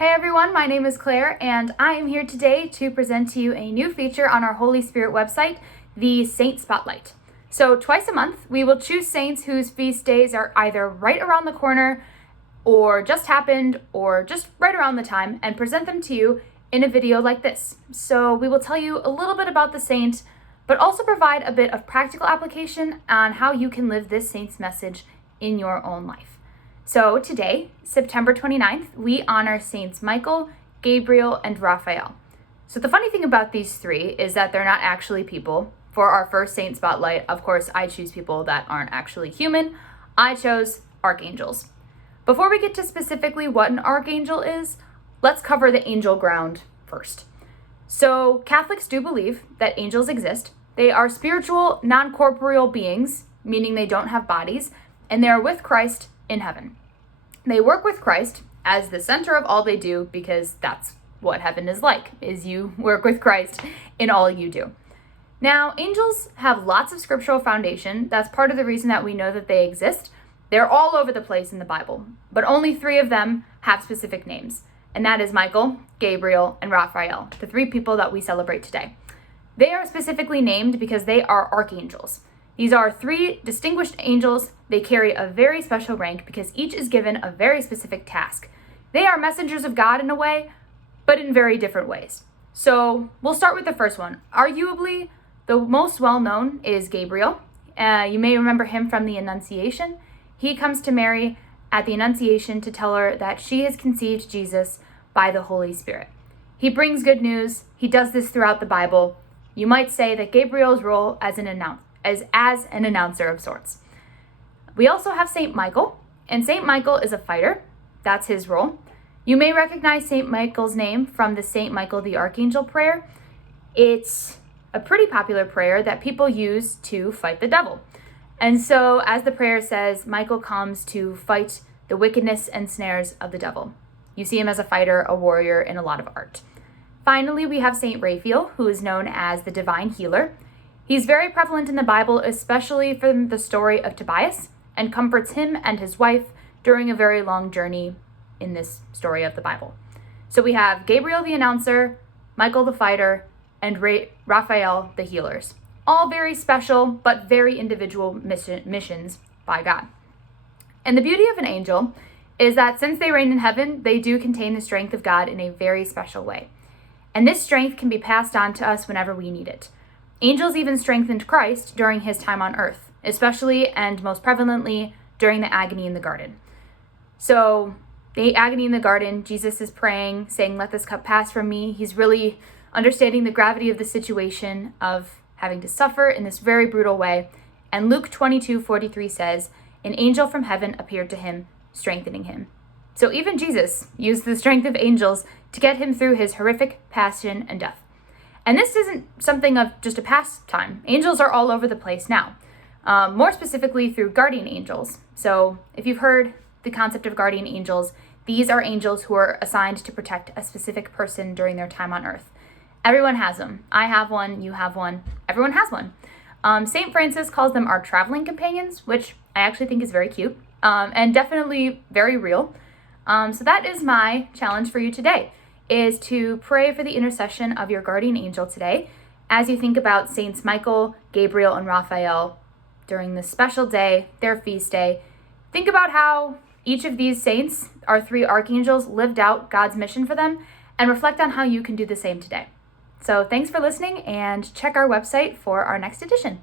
Hey everyone, my name is Claire, and I am here today to present to you a new feature on our Holy Spirit website, the Saint Spotlight. So twice a month, we will choose saints whose feast days are either right around the corner, or just happened, or just right around the time, and present them to you in a video like this. So we will tell you a little bit about the saint, but also provide a bit of practical application on how you can live this saint's message in your own life. So today, September 29th, we honor Saints Michael, Gabriel, and Raphael. So the funny thing about these three is that they're not actually people. For our first Saint Spotlight, of course, I choose people that aren't actually human. I chose archangels. Before we get to specifically what an archangel is, let's cover the angel ground first. So Catholics do believe that angels exist. They are spiritual, non-corporeal beings, meaning they don't have bodies, and they are with Christ in heaven. They work with Christ as the center of all they do because that's what heaven is like, is you work with Christ in all you do. Now, angels have lots of scriptural foundation. That's part of the reason that we know that they exist. They're all over the place in the Bible, but only three of them have specific names, and that is Michael, Gabriel, and Raphael, the three people that we celebrate today. They are specifically named because they are archangels. These are three distinguished angels. They carry a very special rank because each is given a very specific task. They are messengers of God in a way, but in very different ways. So we'll start with the first one. Arguably, the most well-known is Gabriel. You may remember him from the Annunciation. He comes to Mary at the Annunciation to tell her that she has conceived Jesus by the Holy Spirit. He brings good news. He does this throughout the Bible. You might say that Gabriel's role as an announcer of sorts. We also have Saint Michael, and Saint Michael is a fighter. That's his role. You may recognize Saint Michael's name from the Saint Michael the Archangel prayer. It's a pretty popular prayer that people use to fight the devil. And so, as the prayer says, Michael comes to fight the wickedness and snares of the devil. You see him as a fighter, a warrior, in a lot of art. Finally, we have Saint Raphael, who is known as the divine healer. He's very prevalent in the Bible, especially from the story of Tobias, and comforts him and his wife during a very long journey in this story of the Bible. So we have Gabriel the announcer, Michael the fighter, and Raphael the healers. All very special, but very individual missions by God. And the beauty of an angel is that since they reign in heaven, they do contain the strength of God in a very special way. And this strength can be passed on to us whenever we need it. Angels even strengthened Christ during his time on earth, especially and most prevalently during the agony in the garden. So the agony in the garden, Jesus is praying, saying, "Let this cup pass from me." He's really understanding the gravity of the situation of having to suffer in this very brutal way. And Luke 22:43 says, "An angel from heaven appeared to him, strengthening him." So even Jesus used the strength of angels to get him through his horrific passion and death. And this isn't something of just a pastime. Angels are all over the place now, more specifically through guardian angels. So if you've heard the concept of guardian angels, these are angels who are assigned to protect a specific person during their time on earth. Everyone has them. I have one, you have one, everyone has one. St. Francis calls them our traveling companions, which I actually think is very cute and definitely very real. So that is my challenge for you today, is to pray for the intercession of your guardian angel today as you think about Saints Michael, Gabriel, and Raphael during this special day, their feast day. Think about how each of these saints, our three archangels, lived out God's mission for them, and reflect on how you can do the same today. So thanks for listening, and check our website for our next edition.